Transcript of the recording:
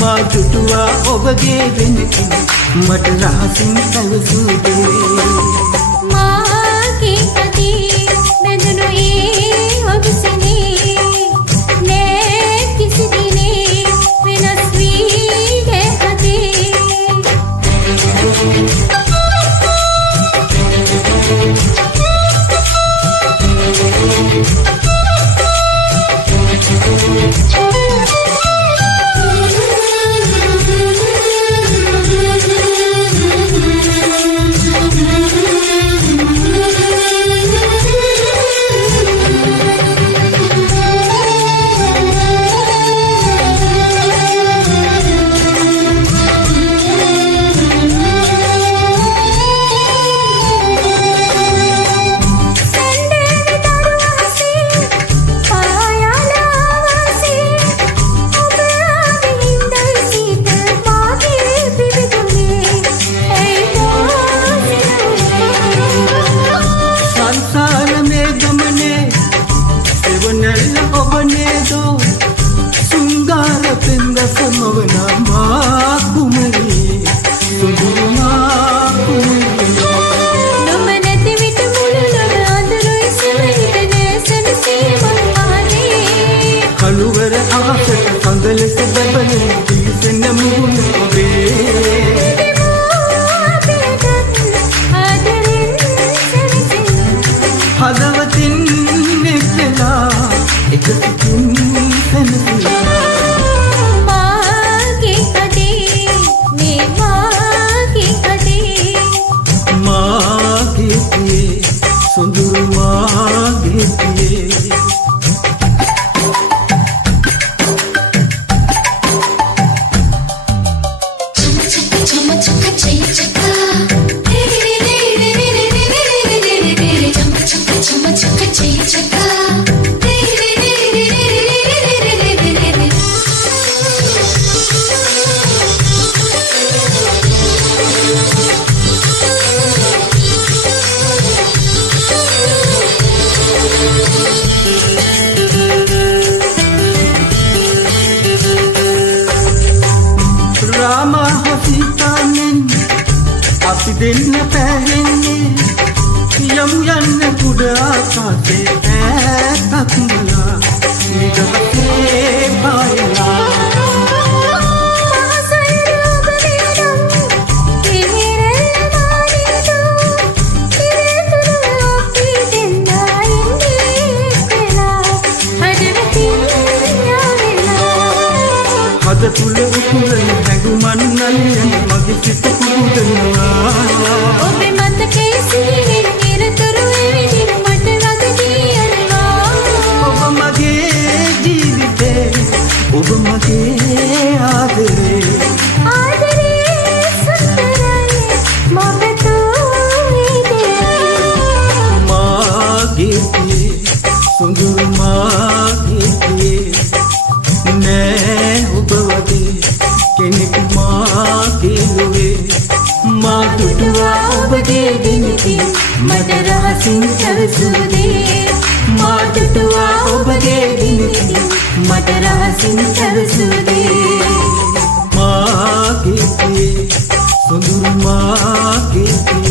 මා දුටුවා ඔබගේ වෙනකින් මට රහසින් පැවසූ දේ මාගේ අතේ බැඳුණු ඒ ඔබ සෙනේ නෑ කිසි දිනේ වෙනස් වී නැතේ අපි දෙන්න පැහැන්නේ යමු යන්න කුඩ ආකාශේ ඈතක් මලා නිදහසේ පායලා හද තුල උතුරන හැඟුමන් නලියන මගේ සිත පුදුනවා ඔබේ මතකයේ සිහිනෙන් නිරතුරු එවිදින් මට රඟ කියනවා ඔබ මගේ ජීවිතේ ඔබ මගේ ආදරේ සුන්දරයි මාගේ පියේ සුන්දර මාගේ පියේ නෑ ඔබ වගේ කෙනෙක් මාගේ ලොවේ මා දුටුවා ඔබගේ දිනකින් මට රහසින් පැවසූ දේ මා දුටුවා ඔබගේ දිනකින් මට රහසින් පැවසූ දේ මාගේ පියේ සුන්දර මාගේ පියේ